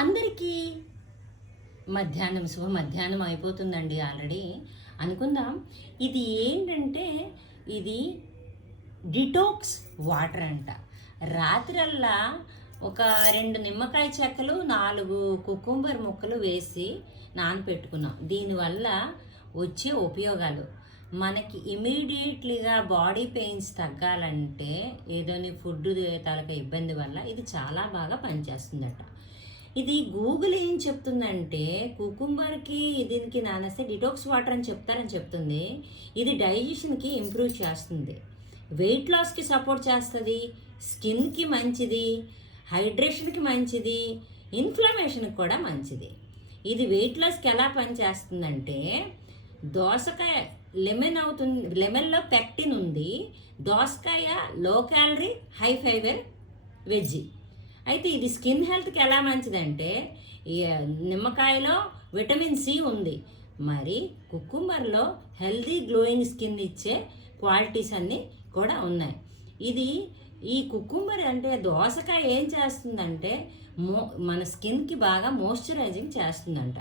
అందరికీ శుభ మధ్యాహ్నం అయిపోతుందండి ఆల్రెడీ. అనుకుందాం, ఇది ఏంటంటే ఇది డిటాక్స్ వాటర్ అంట. రాత్రల్లా ఒక 2 నిమ్మకాయ చెక్కలు 4 కుకుంబర్ ముక్కలు వేసి నానపెట్టుకున్నాం. దీనివల్ల వచ్చే ఉపయోగాలు మనకి ఇమీడియట్లీగా బాడీ పెయిన్స్ తగ్గాలంటే ఏదోని ఫుడ్ తాలూకా ఇబ్బంది వల్ల ఇది చాలా బాగా పనిచేస్తుందట. ఇది గూగుల్ ఏం చెప్తుందంటే కుకుంబర్కి దీనికి నానేస్తే డిటాక్స్ వాటర్ అని చెప్తుంది. ఇది డైజెషన్కి ఇంప్రూవ్ చేస్తుంది, వెయిట్ లాస్కి సపోర్ట్ చేస్తుంది, స్కిన్కి మంచిది, హైడ్రేషన్కి మంచిది, ఇన్ఫ్లమేషన్కి కూడా మంచిది. ఇది వెయిట్ లాస్కి ఎలా పనిచేస్తుందంటే దోసకాయ లెమన్లో పెక్టిన్ ఉంది. దోసకాయ low calorie high fibre veg. అయితే ఇది స్కిన్ హెల్త్కి ఎలా మంచిదంటే నిమ్మకాయలో విటమిన్ సి ఉంది, మరి కుకుంబర్లో హెల్దీ గ్లోయింగ్ స్కిన్ ఇచ్చే క్వాలిటీస్ అన్నీ కూడా ఉన్నాయి. ఈ కుకుంబర్ అంటే దోసకాయ ఏం చేస్తుందంటే మన స్కిన్కి బాగా మాయిశ్చరైజింగ్ చేస్తుందంట.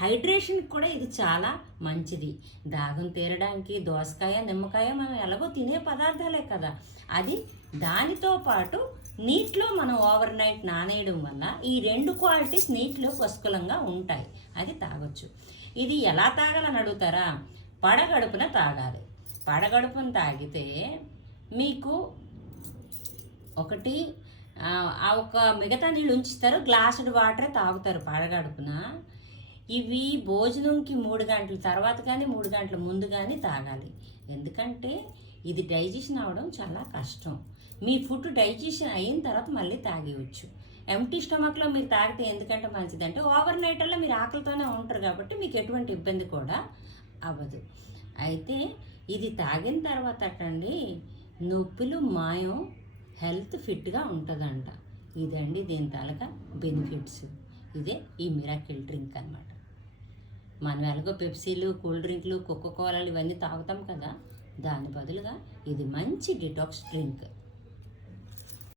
హైడ్రేషన్కి కూడా ఇది చాలా మంచిది. దాహం తీరడానికి దోసకాయ నిమ్మకాయ మనం ఎలాగో తినే పదార్థాలే కదా, అది దానితో పాటు నీటిలో మనం ఓవర్ నైట్ నానేయడం వల్ల ఈ 2 క్వాలిటీస్ నీటిలో పుష్కలంగా ఉంటాయి, అది తాగొచ్చు. ఇది ఎలా తాగాలని అడుగుతారా? పడగడుపున తాగాలి. పడగడుపున తాగితే మీకు ఒకటి ఒక మిగతా నీళ్ళు ఉంచుతారు, గ్లాసుడు వాటరే తాగుతారు పడగడుపున. ఇవి భోజనంకి 3 గంటల తర్వాత కానీ 3 గంటల ముందు కానీ తాగాలి. ఎందుకంటే ఇది డైజెషన్ అవ్వడం చాలా కష్టం. మీ ఫుడ్ డైజెషన్ అయిన తర్వాత మళ్ళీ తాగేయచ్చు. ఎంటీ స్టమక్లో మీరు తాగితే ఎందుకంటే మంచిదంటే ఓవర్ నైట్లో మీరు ఆకలితోనే ఉంటారు కాబట్టి మీకు ఎటువంటి ఇబ్బంది కూడా అవ్వదు. అయితే ఇది తాగిన తర్వాత అటండి నొప్పులు మాయం, హెల్త్ ఫిట్గా ఉంటుందంట. ఇదండి దీని తాలూకా బెనిఫిట్స్. ఇదే ఈ మిరాకిల్ డ్రింక్ అన్నమాట. మనం ఎలాగో పెప్సీలు, కూల్ డ్రింక్లు, కోకోకోలాలు ఇవన్నీ తాగుతాం కదా, దాని బదులుగా ఇది మంచి డిటాక్స్ డ్రింక్.